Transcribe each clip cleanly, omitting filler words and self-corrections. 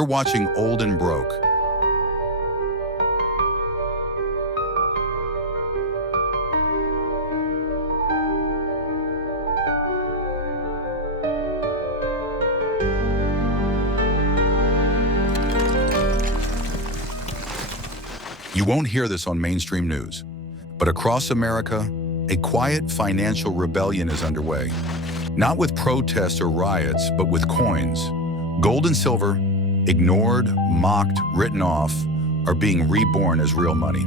You're watching Old and Broke. You won't hear this on mainstream news, but across America, a quiet financial rebellion is underway. Not with protests or riots, but with coins. Gold and silver, ignored, mocked, written off, are being reborn as real money.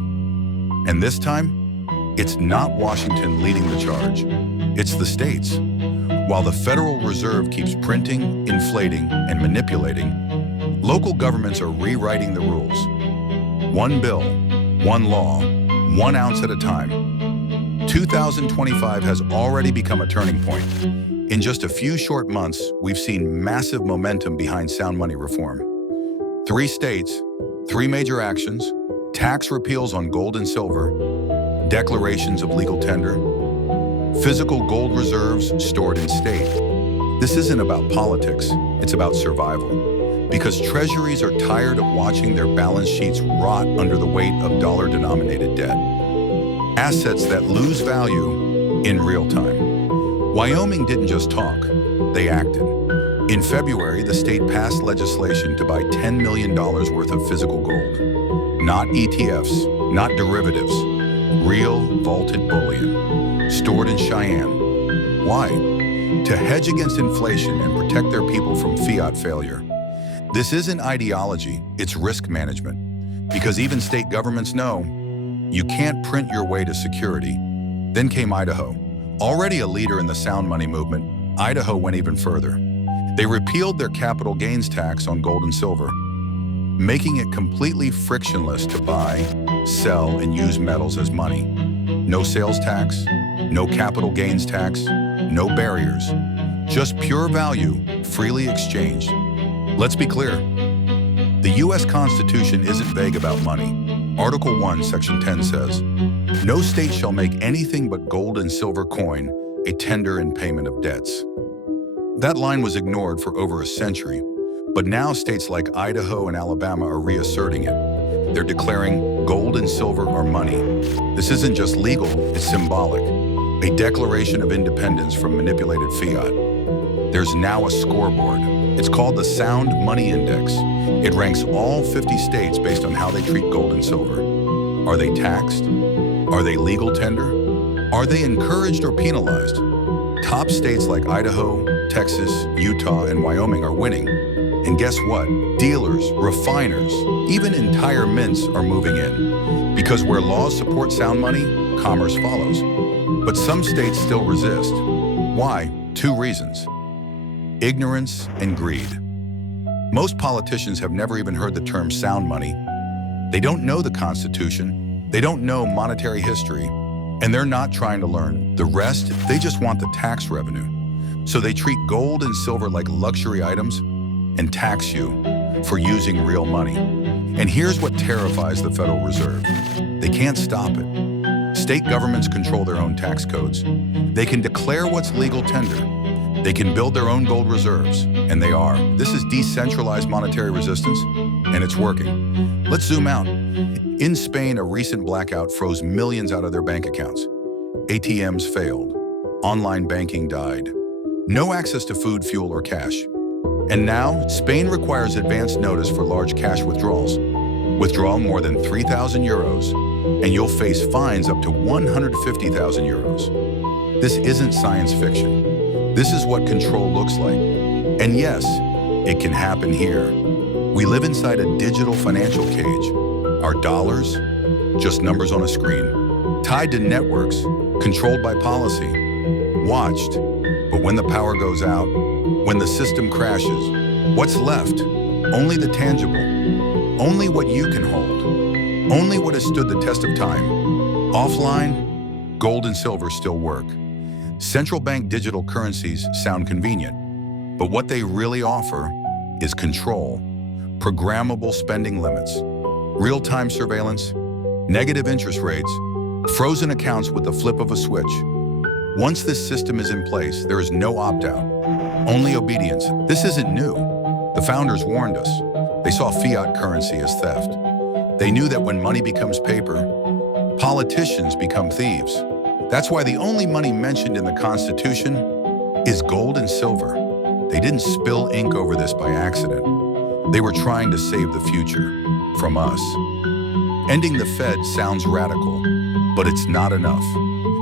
And this time, it's not Washington leading the charge. It's the states. While the Federal Reserve keeps printing, inflating, and manipulating, local governments are rewriting the rules. One bill, one law, 1 ounce at a time. 2025 has already become a turning point. In just a few short months, we've seen massive momentum behind sound money reform. 3 states, 3 major actions, tax repeals on gold and silver, declarations of legal tender, physical gold reserves stored in state. This isn't about politics, it's about survival. Because treasuries are tired of watching their balance sheets rot under the weight of dollar-denominated debt. Assets that lose value in real time. Wyoming didn't just talk, they acted. In February, the state passed legislation to buy $10 million worth of physical gold. Not ETFs, not derivatives, real vaulted bullion, stored in Cheyenne. Why? To hedge against inflation and protect their people from fiat failure. This isn't ideology, it's risk management. Because even state governments know you can't print your way to security. Then came Idaho. Already a leader in the sound money movement, Idaho went even further. They repealed their capital gains tax on gold and silver, making it completely frictionless to buy, sell, and use metals as money. No sales tax, no capital gains tax, no barriers. Just pure value, freely exchanged. Let's be clear. The U.S. Constitution isn't vague about money. Article 1, Section 10 says, "No state shall make anything but gold and silver coin a tender in payment of debts." That line was ignored for over a century, but now states like Idaho and Alabama are reasserting it. They're declaring gold and silver are money. This isn't just legal, it's symbolic. A declaration of independence from manipulated fiat. There's now a scoreboard. It's called the Sound Money Index. It ranks all 50 states based on how they treat gold and silver. Are they taxed? Are they legal tender? Are they encouraged or penalized? Top states like Idaho, Texas, Utah, and Wyoming are winning. And guess what? Dealers, refiners, even entire mints are moving in. Because where laws support sound money, commerce follows. But some states still resist. Why? 2 reasons. Ignorance and greed. Most politicians have never even heard the term sound money. They don't know the Constitution, they don't know monetary history, and they're not trying to learn. The rest, they just want the tax revenue. So they treat gold and silver like luxury items and tax you for using real money. And here's what terrifies the Federal Reserve. They can't stop it. State governments control their own tax codes. They can declare what's legal tender. They can build their own gold reserves, and they are. This is decentralized monetary resistance, and it's working. Let's zoom out. In Spain, a recent blackout froze millions out of their bank accounts. ATMs failed. Online banking died. No access to food, fuel, or cash. And now, Spain requires advance notice for large cash withdrawals. Withdraw more than 3,000 euros, and you'll face fines up to 150,000 euros. This isn't science fiction. This is what control looks like. And yes, it can happen here. We live inside a digital financial cage. Our dollars, just numbers on a screen. Tied to networks, controlled by policy. Watched, but when the power goes out, when the system crashes, what's left? Only the tangible. Only what you can hold. Only what has stood the test of time. Offline, gold and silver still work. Central bank digital currencies sound convenient, but what they really offer is control, programmable spending limits, real-time surveillance, negative interest rates, frozen accounts with the flip of a switch. Once this system is in place, there is no opt-out, only obedience. This isn't new. The founders warned us. They saw fiat currency as theft. They knew that when money becomes paper, politicians become thieves. That's why the only money mentioned in the Constitution is gold and silver. They didn't spill ink over this by accident. They were trying to save the future from us. Ending the Fed sounds radical, but it's not enough.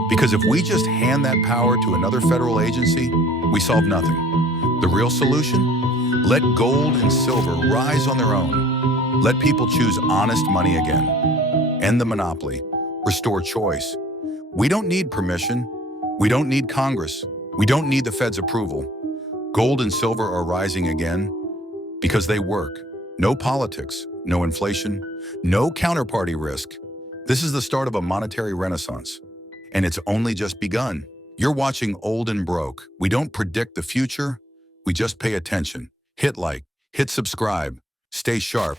Because if we just hand that power to another federal agency, we solve nothing. The real solution? Let gold and silver rise on their own. Let people choose honest money again. End the monopoly. Restore choice. We don't need permission. We don't need Congress. We don't need the Fed's approval. Gold and silver are rising again because they work. No politics, no inflation, no counterparty risk. This is the start of a monetary renaissance, and it's only just begun. You're watching Old and Broke. We don't predict the future, we just pay attention. Hit like, hit subscribe, stay sharp.